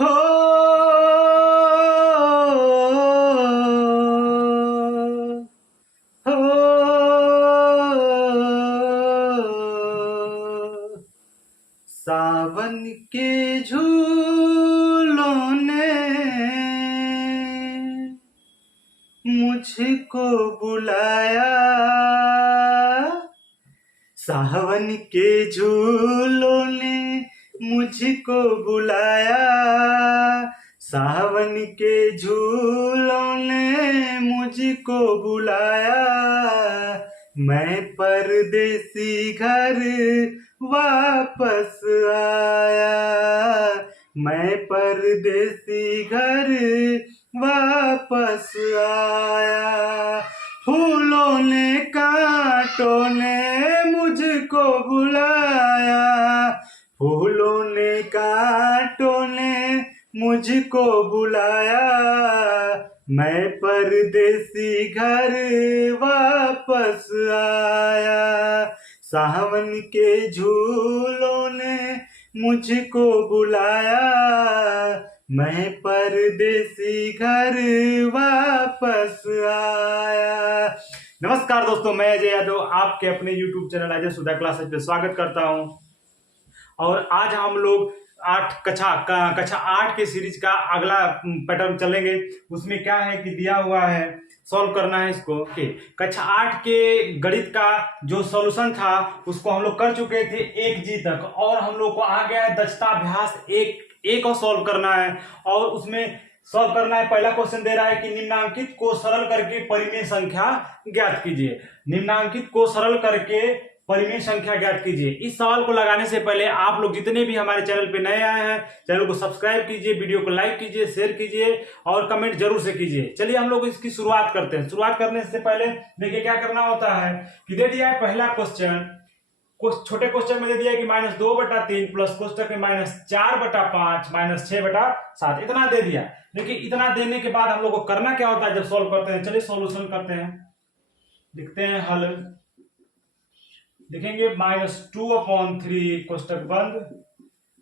हो हो सावन के झूलों ने मुझको बुलाया, सावन के झूलों ने मुझको बुलाया, सावन के झूलों ने मुझको बुलाया। मैं परदेसी घर वापस आया, मैं परदेसी घर वापस आया। फूलों ने कांटों ने मुझको बुलाया, फूलों ने कांटों ने मुझको बुलाया। मैं परदेसी घर वापस आया, सावन के झूलों ने मुझको बुलाया। मैं परदेसी घर वापस आया। नमस्कार दोस्तों, मैं अजय यादव आपके अपने YouTube चैनल अजय सुधा क्लासेस पे स्वागत करता हूं। और आज हम लोग कक्षा 8 के सीरीज का अगला पैटर्न चलेंगे। उसमें क्या है कि दिया हुआ है, सॉल्व करना है इसको। कक्षा 8 के गणित का जो सॉल्यूशन था उसको हम लोग कर चुके थे 1G तक, और हम लोग को आ गया है दक्षता अभ्यास एक और सॉल्व करना है। और उसमें सॉल्व करना है, पहला क्वेश्चन दे रहा है कि निम्नांकित को सरल करके परिमेय संख्या ज्ञात कीजिए। निम्नांकित को सरल करके परिमेय संख्या ज्ञात कीजिए। इस सवाल को लगाने से पहले आप लोग जितने भी हमारे चैनल पे नए आए हैं, चैनल को सब्सक्राइब कीजिए, वीडियो को लाइक कीजिए, शेयर कीजिए और कमेंट जरूर से कीजिए। चलिए हम लोग इसकी शुरुआत करते हैं। शुरुआत करने से पहले देखिए क्या करना होता है कि दे दिया है पहला क्वेश्चन, छोटे क्वेश्चन में दे दिया है कि -2/3 प्लस कोष्टक में -4/5 -6/7 इतना दे दिया। देखिए इतना देने के बाद हम लोग को करना क्या होता है जब सॉल्व करते हैं। चलिए सॉल्यूशन करते हैं, लिखते हैं हल। लिखेंगे -2/3 कोष्टक बंद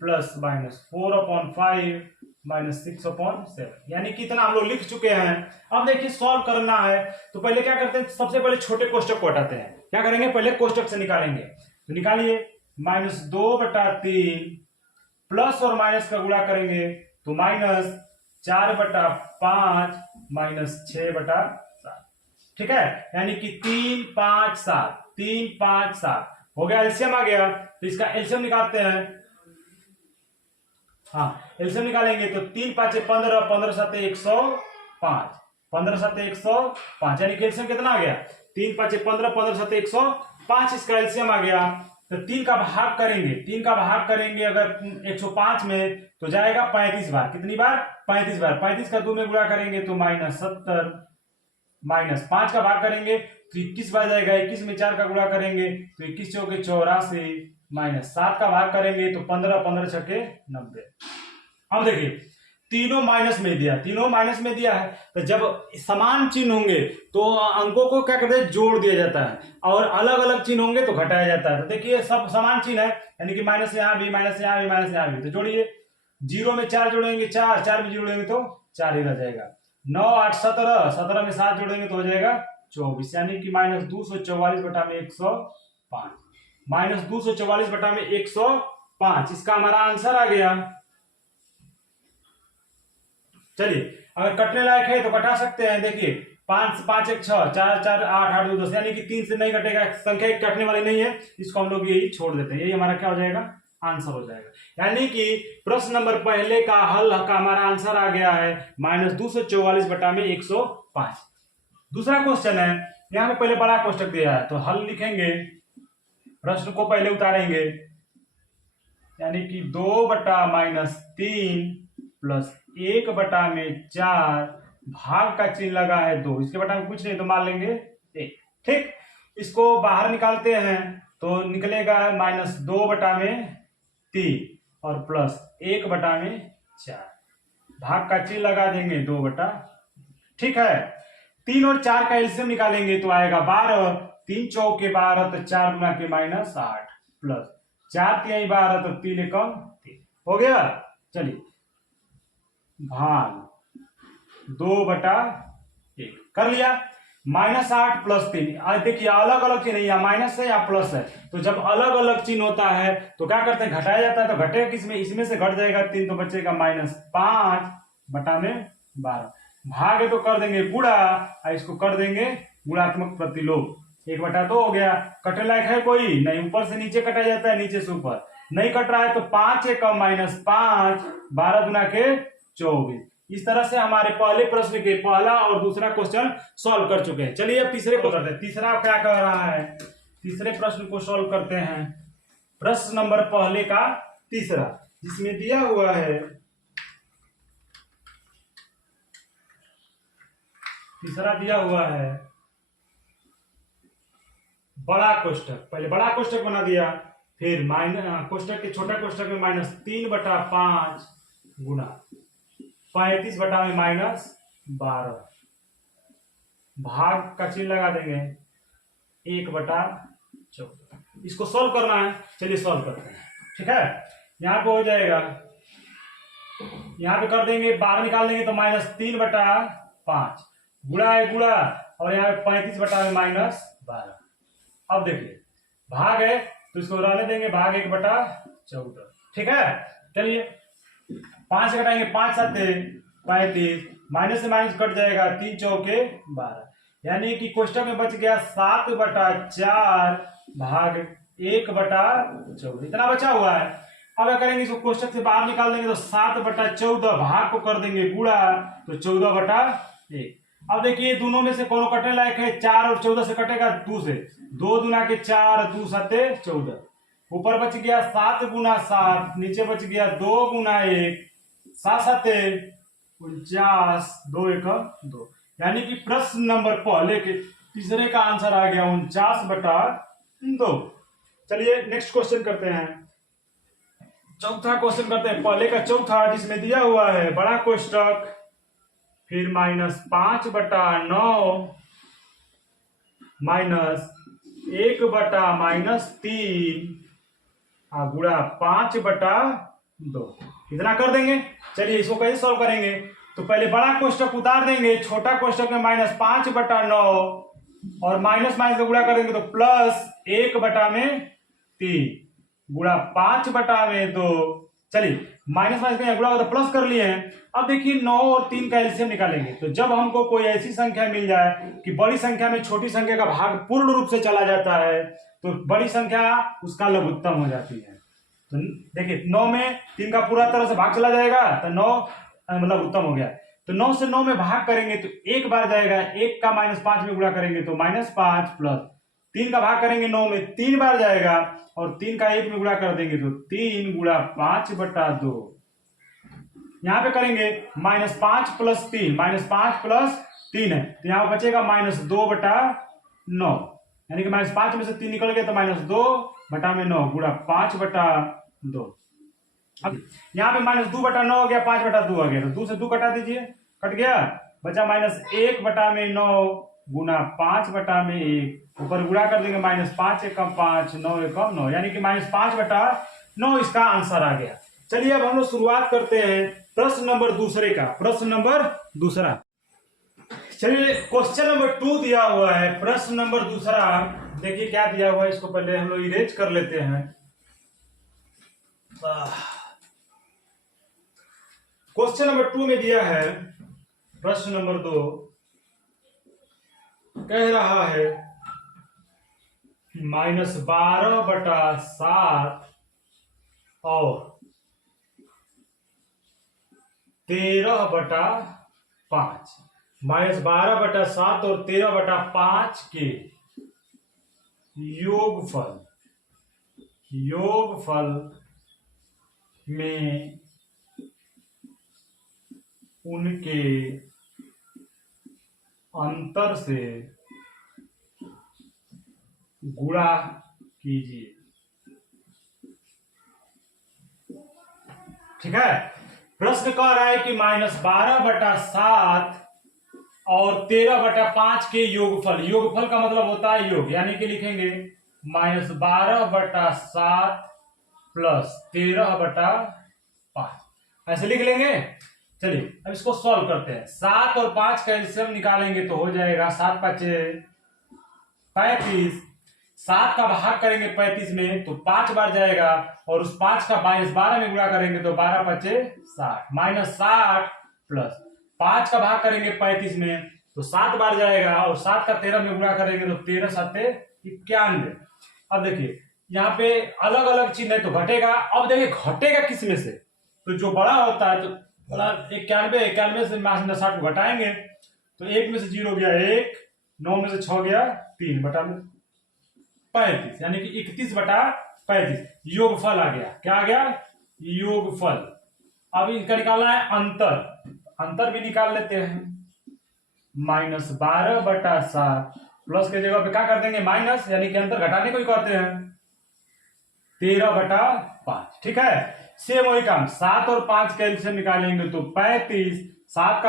प्लस -4/5 -6/7, यानी कि इतना हम लोग लिख चुके हैं। अब देखिए सॉल्व करना है तो पहले क्या करते हैं, सबसे पहले छोटे कोष्टक को हटाते हैं। क्या करेंगे, पहले कोष्टक से निकालेंगे। तो निकालिए, -2/3 प्लस और माइनस का गुणा करेंगे तो -4/5 -6/7, ठीक है, यानी कि 3 5 7 3 5 7 हो गया। एलसीएम आ गया तो इसका एलसीएम निकालते हैं। हाँ, एलसीएम निकालेंगे तो 3 5 15 15 7 105 15 7 105, यानी कि एलसीएम कितना आ गया, 3 5 15 15 7 105, इसका एलसीएम आ गया। तो 3 का भाग करेंगे, 3 का भाग करेंगे अगर 105 में तो जाएगा 35 बार। कितनी बार, 35 बार। 35 का 2 में गुणा करेंगे तो -70, -5 का भाग करेंगे तो 21 बार जाएगा। 21 में 4 का गुणा करेंगे तो 21 चौके 84, -7 का भाग करेंगे तो 15 15 छके 90। अब देखिए तीनों माइनस में दिया, तीनों माइनस में दिया है तो जब समान चिन्ह होंगे तो अंकों को क्या करते हैं, जोड़ दिया जाता है, और अलग अलग चिन्ह होंगे तो घटाया जाता है। तो देखिए सब समान चिन्ह है, यानी कि माइनस यहाँ भी, माइनस यहाँ भी, माइनस यहाँ भी, तो जोड़िए। 0 में 4 जोड़ेंगे 4, 4 में जोड़ेंगे तो 4 ही रह जाएगा। 9 8 17, 17 में 7 जोड़ेंगे तो हो जाएगा 24, यानी कि -244/105, -244/105, इसका हमारा आंसर आ गया। चलिए अगर कटने लायक है तो कटा सकते हैं। देखिए 5 5 1 6 4 4 8 8 2 10, यानी कि 3 से नहीं कटेगा, संख्या कटने वाली नहीं है, इसको हम लोग यही छोड़ देते हैं। यही हमारा क्या हो जाएगा, आंसर हो जाएगा। यानी कि प्रश्न नंबर पहले का हल का हमारा आंसर आ गया है -244/105। दूसरा क्वेश्चन है, यहाँ पे पहले बड़ा कोष्टक दिया है तो हल लिखेंगे, प्रश्न को पहले उतारेंगे, यानी कि 2/-3 प्लस 1/4 भाग का चिन्ह लगा है 2, इसके बटा में कुछ नहीं तो मान लेंगे 1। ठीक, इसको बाहर निकालते हैं तो निकलेगा -2/3 और प्लस 1/4, भाग का चिन्ह लगा देंगे 2/, ठीक है। 3 और 4 का एलसीएम निकालेंगे तो आएगा 12, 3 चौके 12 तो 4 गुना के -8 प्लस 4 तिहाई 12 तो 3 एकम 3 हो गया। चलिए भाग 2/1 कर लिया। -8 + 3, आज देखिए अलग अलग चिन्ह है, या माइनस है या प्लस है, तो जब अलग अलग चिन्ह होता है तो क्या करते हैं, घटाया जाता है। तो घटेगा किसमें, इसमें से घट जाएगा 3 तो बचेगा -5/12। भाग है तो कर देंगे गुणा, और इसको कर देंगे गुणात्मक प्रतिलोम। 1/2 हो गया। कटने लायक है कोई नहीं, ऊपर से नीचे कटा जाता है, नीचे से ऊपर नहीं कट रहा है, तो 5 × -5, 12 × 24। इस तरह से हमारे पहले प्रश्न के पहला और दूसरा क्वेश्चन सॉल्व कर चुके हैं। चलिए अब तीसरे को करते हैं। तीसरा क्या कह रहा है, तीसरे प्रश्न को सॉल्व करते हैं। प्रश्न नंबर पहले का तीसरा, जिसमें दिया हुआ है, तीसरा दिया हुआ है बड़ा कोष्टक। पहले बड़ा कोष्टक बना दिया, फिर कोष्टक के छोटा कोष्टक में -3/5 गुना 35/-12, भाग का चिन्ह लगा देंगे 1/14। इसको सॉल्व करना है, चलिए सॉल्व करते हैं। ठीक है, यहाँ पे हो जाएगा, यहाँ पे कर देंगे 12 निकाल देंगे तो -3/5 गुणा है गुणा, और यहाँ पे 35/-12। अब देखिए भाग है तो इसको रहने देंगे, भाग 1/14। ठीक है, चलिए 5 घटाएंगे, 5 × 7 = 35, माइनस से माइनस कट जाएगा, 3 × 4 = 12, यानी कि कोष्टक में बच गया 7/4 भाग 1/14। इतना बचा हुआ है। अब क्या करेंगे, इसको कोष्टक से बाहर निकाल देंगे तो 7/14, भाग को कर देंगे गुणा, तो 14/1। अब देखिए दोनों में से कौन कटने लायक है, 4 और 14 से कटेगा 2 से, 2 दूना के 4, 2 7 14। ऊपर बच गया 7 × 7, नीचे बच गया 2 × 1, 7 7 49, 2 1 2, यानी कि प्रश्न नंबर पहले के तीसरे का आंसर आ गया 49/2। चलिए नेक्स्ट क्वेश्चन करते हैं, चौथा क्वेश्चन करते हैं। पहले का चौथा, जिसमें दिया हुआ है बड़ा कोष्टक, फिर -5/9 -1/-3 गुणा 5/2, इतना कर देंगे। चलिए इसको कैसे सॉल्व करेंगे, तो पहले बड़ा कोष्टक उतार देंगे, छोटा कोष्टक में -5/9 और माइनस माइनस का गुणा करेंगे तो +1/3 गुणा 5/2। चलिए माइनस माइनस का गुणा तो प्लस कर लिए हैं। अब देखिए 9 और 3 का एलसीएम निकालेंगे, तो जब हमको कोई ऐसी संख्या मिल जाए कि बड़ी संख्या में छोटी संख्या का भाग पूर्ण रूप से चला जाता है, तो बड़ी संख्या उसका लघुत्तम हो जाती है। तो देखिए 9 में 3 का पूरा तरह से भाग चला जाएगा तो 9 मतलब उत्तम हो गया। तो 9 से 9 में भाग करेंगे तो एक बार जाएगा, 1 का -5 में गुणा करेंगे तो -5 प्लस 3 का भाग करेंगे 9 में 3 बार जाएगा, और 3 का 1 में गुणा कर देंगे तो 3 गुणा 5/2। यहाँ पे करेंगे -5 + 3, -5 + 3 है तो यहाँ बचेगा -2/9, यानी कि -5 में से 3 निकल गया तो -2/9 गुणा 5/2। अब यहाँ पे -2/9 हो गया, 5/2 आ गया, तो 2 से 2 कटा दीजिए, कट गया, बचा -1/9 गुणा 5/1, ऊपर गुणा कर देंगे, -5 × 1 = 5, 9 × 1 = 9, यानी कि -5/9 इसका आंसर आ गया। चलिए अब हम लोग शुरुआत करते हैं प्रश्न नंबर दूसरे का। प्रश्न नंबर दूसरा, चलिए क्वेश्चन नंबर 2 दिया हुआ है। प्रश्न नंबर दूसरा देखिए क्या दिया हुआ है, इसको पहले हम लोग इरेज कर लेते हैं। क्वेश्चन नंबर 2 में दिया है, प्रश्न नंबर 2 कह रहा है -12/7 और 13/5, -12/7 और 13/5 के योगफल में उनके अंतर से गुणा कीजिए। ठीक है, प्रश्न कह रहा है कि -12/7 और 13/5 के योगफल, योगफल का मतलब होता है योग, यानी कि लिखेंगे -12/7 + 13/5, ऐसे लिख लेंगे। चलिए अब इसको सॉल्व करते हैं। 7 और 5 का एलसीएम निकालेंगे तो हो जाएगा 7 5 35। 7 का भाग करेंगे 35 में तो 5 बार जाएगा, और उस 5 का -12 में गुणा करेंगे तो 12 5 60, -60 प्लस 5 का भाग करेंगे 35 में तो 7 बार जाएगा, और 7 का 13 में गुणा करेंगे तो 13 7 91। अब देखिए यहाँ पे अलग अलग चिन्ह है तो घटेगा। अब देखिए घटेगा किस में से, तो जो बड़ा होता है तो बड़ा 91, 91 से -60 को घटाएंगे तो 1 में से 0 गया 1, 9 में से 6 गया 3 बटा में 35, यानी कि 31 बटा 35 योगफल आ गया। क्या आ गया? योगफल। अब इनका निकालना है अंतर, अंतर भी निकाल लेते हैं। -12 बटा 7 प्लस के जगह पे क्या कर देंगे माइनस, यानी कि अंतर घटाने को ही कहते हैं 13 बटा 5। ठीक है, सेम वही काम। 7 और 5 का एलसीएम निकालेंगे तो 35, 7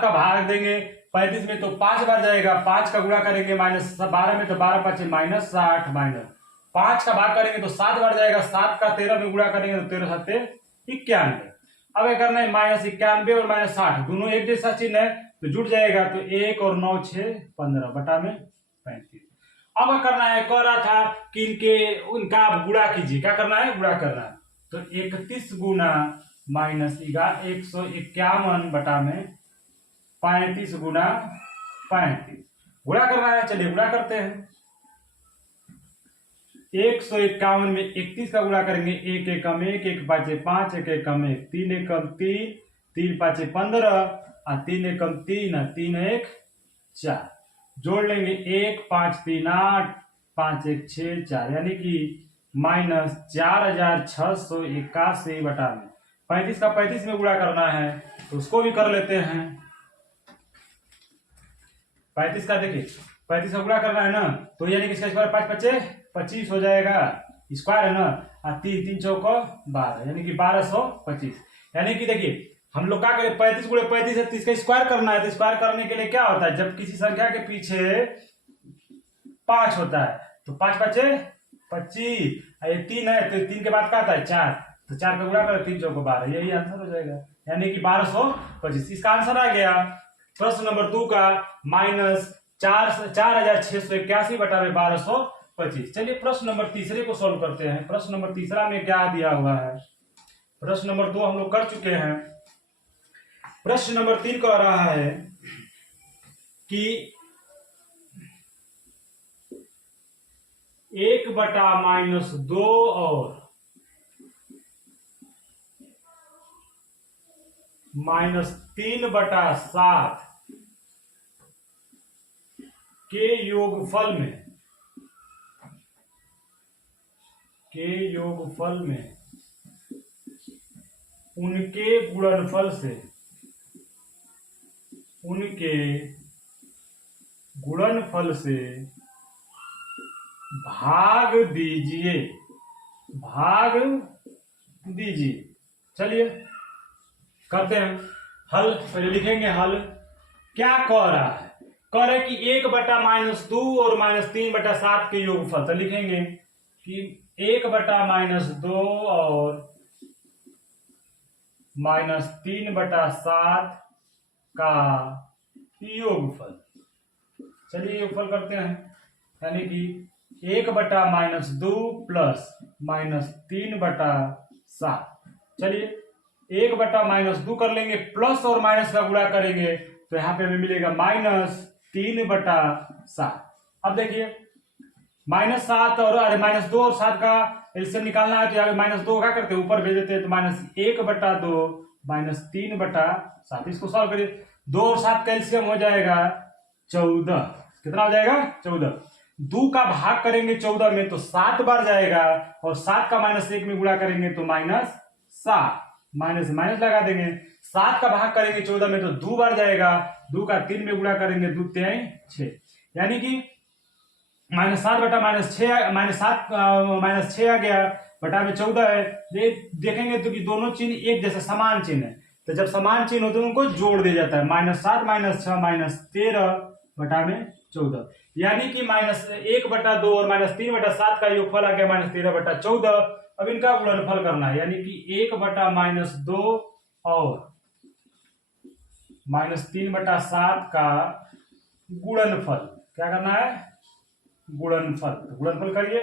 का भाग देंगे 35 में तो 5 बार जाएगा, 5 का गुणा करेंगे -12 में तो 12 5 -60, माइनस 5 का भाग करेंगे तो 7 बार जाएगा, 7 का 13 में गुणा करेंगे तो 13 7 91। अब ये करना है -91 और -60 दोनों एक जैसा चिन्ह है तो जुड़ जाएगा, तो 1 और 9 6 15 बटा में 35। अब करना है, कह रहा था कि उनका आप गुणा कीजिए। क्या करना है? गुणा करना है। तो 31 गुना -151 बटा में 35 गुना 35 गुणा करना है। चलिए गुणा करते हैं। 151 में 31 का गुणा करेंगे, 1 एकम 1, 1 पाँचे 5, 1 एकम 1, 3 एकम 3, 3 पाँचे 15 और 3 एकम 3, 3 1 4 जोड़ लेंगे 1 5 3 8, 5 1 6 4, यानी कि -4681 बटा में 35 का 35 में गुणा करना है तो उसको भी कर लेते हैं। 35 का देखिए 35 का गुणा करना है ना, तो यानी कि इसका स्क्वायर 5 5 25 हो जाएगा, स्क्वायर है ना, और 3 3 चौको 12, यानी कि 1225। यानी कि देखिए हम लोग क्या करें, 35 गुणे 35 है तो इसका स्क्वायर करना है। तो स्क्वायर करने के लिए क्या होता है, जब किसी संख्या के पीछे 5 होता है तो 5 5 25, ये 3 है तो 3 के बाद क्या आता है 4, तो 4 का गुणा करें 3 चौको 12, यही आंसर हो जाएगा, यानी कि 1225। इसका आंसर आ गया प्रश्न नंबर 2 का -4681 बटा में 1225। चलिए प्रश्न नंबर तीसरे को सॉल्व करते हैं। प्रश्न नंबर तीसरा में क्या दिया हुआ है, प्रश्न नंबर 2 हम लोग कर चुके हैं। प्रश्न नंबर 3 कह रहा है कि 1 बटा -2 और -3 बटा 7 के योगफल में उनके गुणनफल से भाग दीजिए। चलिए करते हैं हल। पहले लिखेंगे हल। क्या कह रहा है, कह रहे कि 1 बटा -2 और -3 बटा 7 के योगफल। तो लिखेंगे कि 1 बटा -2 और -3 बटा 7 का योगफल। चलिए योगफल करते हैं, यानी कि 1 बटा -2 प्लस -3 बटा 7। चलिए 1 बटा -2 कर लेंगे, प्लस और माइनस का गुणा करेंगे तो यहाँ पे हमें मिलेगा -3 बटा 7। अब देखिए -7 और -2 और 7 का एलसीएम निकालना है तो यहाँ -2 क्या करते हैं ऊपर भेज देते हैं, तो -1 बटा 2 -3 बटा 7। इसको सॉल्व करिए, 2 और 7 का एलसीएम हो जाएगा 14। कितना हो जाएगा 14। 2 का भाग करेंगे 14 में तो 7 बार जाएगा, और 7 का -1 में गुणा करेंगे तो -7, माइनस माइनस लगा देंगे। 7 का भाग करेंगे 14 में तो 2 बार जाएगा, 2 का 3 में गुणा करेंगे 2 3 6, यानी कि -7 बटा -6 -6 आ गया, बटा में 14 है। देखेंगे तो कि दोनों चिन्ह एक जैसा समान चिन्ह है, तो जब समान चिन्ह होते हैं उनको जोड़ दिया जाता है। -7 -6 -13 बटा में 14, यानी कि -1 बटा 2 और -3 बटा 7 का योगफल आ गया -13 बटा 14। अब इनका गुणनफल करना है, यानी कि 1 बटा -2 और -3/7 का गुणनफल। क्या करना है? गुणनफल। तो गुणनफल करिए,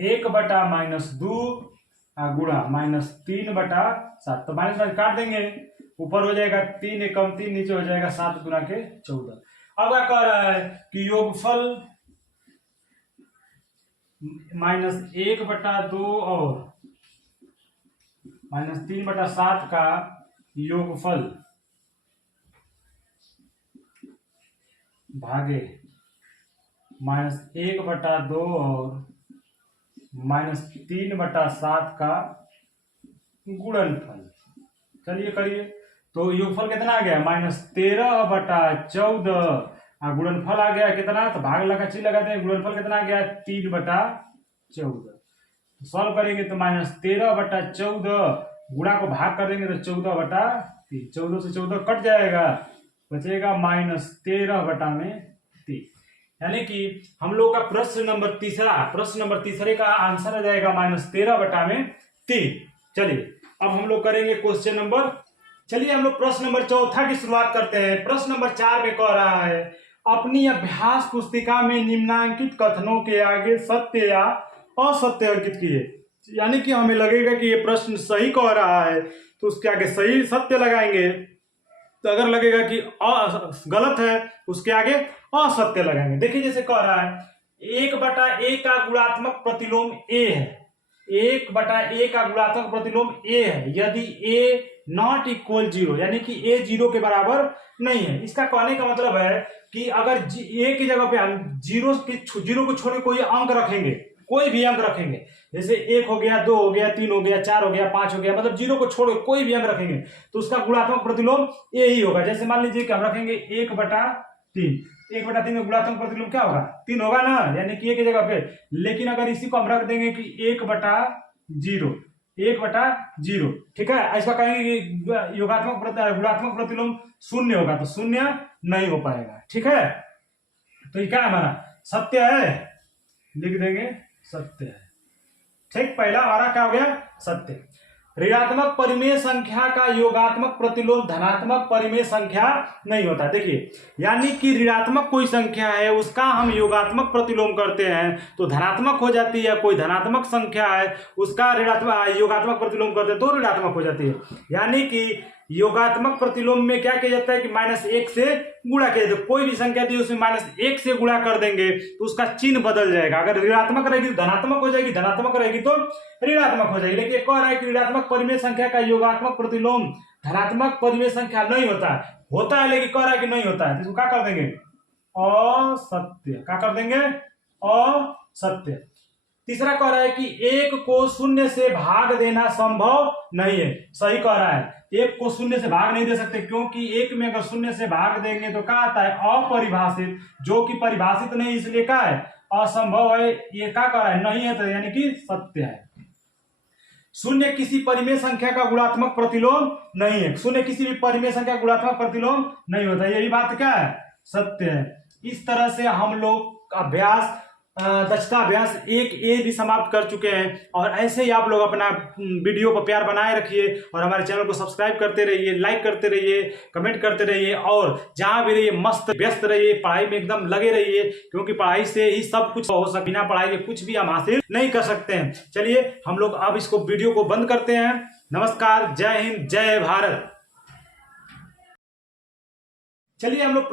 1/-2 गुणा -3/7। तो माइनस काट देंगे, ऊपर हो जाएगा 3 एकम 3, नीचे हो जाएगा 7 गुना के 14। अब क्या कह रहा है कि योगफल -1/2 और -3/7 का योगफल भागे -1/2 और -3/7 का गुणनफल। चलिए करिए। तो योगफल कितना आ गया? -13/14 गुणनफल आ गया कितना? तो भाग लगा चीज लगाते हैं, गुणनफल कितना आ गया? 3/14। सॉल्व करेंगे तो -13/14 गुणा को भाग कर देंगे तो 14/3। 14 से 14 कट जाएगा, बचेगा -13/3। यानी कि हम लोग का प्रश्न नंबर तीसरे का आंसर आ जाएगा -13/3। चलिए अब हम लोग करेंगे क्वेश्चन नंबर, चलिए हम लोग प्रश्न नंबर 4 की शुरुआत करते हैं। प्रश्न नंबर 4 में कह रहा है, अपनी अभ्यास पुस्तिका में निम्नांकित कथनों के आगे सत्य या असत्य अंकित किए। यानी कि हमें लगेगा कि ये प्रश्न सही कह रहा है तो उसके आगे सही सत्य लगाएंगे, तो अगर लगेगा कि गलत है उसके आगे असत्य लगाएंगे। देखिए जैसे कह रहा है 1/a का गुणात्मक प्रतिलोम a है, 1/a का गुणात्मक प्रतिलोम a है यदि a नॉट इक्वल 0, यानी कि a 0 के बराबर नहीं है। इसका कहने का मतलब है कि अगर a की जगह पे हम जीरो को छोड़ के कोई अंक रखेंगे, कोई भी अंक रखेंगे, जैसे 1 हो गया, 2 हो गया, 3 हो गया, 4 हो गया, 5 हो गया, मतलब जीरो को छोड़ के कोई भी अंक रखेंगे तो उसका गुणात्मक प्रतिलोम a ही होगा। जैसे मान लीजिए कि हम रखेंगे 1/3, 1/3 में गुणात्मक प्रतिलोम क्या होगा? 3 होगा ना, यानी कि a की जगह पे। लेकिन अगर इसी को हम रख देंगे कि 1/0, 1/0, ठीक है, ऐसा कहेंगे कि गुणात्मक प्रतिलोम 0 होगा, तो 0 नहीं हो पाएगा। ठीक है, तो ये क्या हमारा सत्य है, लिख देंगे सत्य है। ठीक, पहला हमारा क्या हो गया? सत्य। ऋणात्मक परिमेय संख्या का योगात्मक प्रतिलोम धनात्मक परिमेय संख्या नहीं होता। देखिए, यानी कि ऋणात्मक कोई संख्या है उसका हम योगात्मक प्रतिलोम करते हैं तो धनात्मक हो जाती है, कोई धनात्मक संख्या है उसका ऋणात्मक योगात्मक प्रतिलोम करते हैं तो ऋणात्मक हो जाती है। यानी कि योगात्मक प्रतिलोम में क्या किया जाता है कि -1 से गुणा किया जाता है। कोई भी संख्या दी उसमें -1 से गुणा कर देंगे तो उसका चिन्ह बदल जाएगा। अगर ऋणात्मक रहेगी तो धनात्मक हो जाएगी, धनात्मक रहेगी तो ऋणात्मक हो जाएगी। लेकिन कह रहा है कि ऋणात्मक परिमेय संख्या का योगात्मक प्रतिलोम धनात्मक परिमेय संख्या नहीं होता है लेकिन कह रहा है कि नहीं होता है, तो इसको क्या कर देंगे? असत्य। क्या कर देंगे? असत्य। तीसरा कह रहा है कि 1 को 0 से भाग देना संभव नहीं है। सही कह रहा है, 1 को 0 से भाग नहीं दे सकते, क्योंकि 1 में अगर 0 से भाग देंगे तो क्या आता है? अपरिभाषित, जो कि परिभाषित नहीं, इसलिए क्या है? असंभव है। ये क्या कह रहा है? नहीं है, तो यानी कि सत्य है। 0 किसी परिमेय संख्या का गुणात्मक प्रतिलोम नहीं है, 0 किसी भी परिमेय संख्या गुणात्मक प्रतिलोम नहीं होता। यही बात क्या है? सत्य है। इस तरह से हम लोग अभ्यास दक्षता अभ्यास 1A भी समाप्त कर चुके हैं। और ऐसे ही आप लोग अपना वीडियो को प्यार बनाए रखिए और हमारे चैनल को सब्सक्राइब करते रहिए, लाइक करते रहिए, कमेंट करते रहिए और जहां भी रहिए मस्त व्यस्त रहिए, पढ़ाई में एकदम लगे रहिए, क्योंकि पढ़ाई से ही सब कुछ हो सकता है। बिना पढ़ाई के कुछ भी हम हासिल नहीं कर सकते हैं। चलिए हम लोग अब इसको वीडियो को बंद करते हैं। नमस्कार, जय हिंद, जय भारत। चलिए हम लोग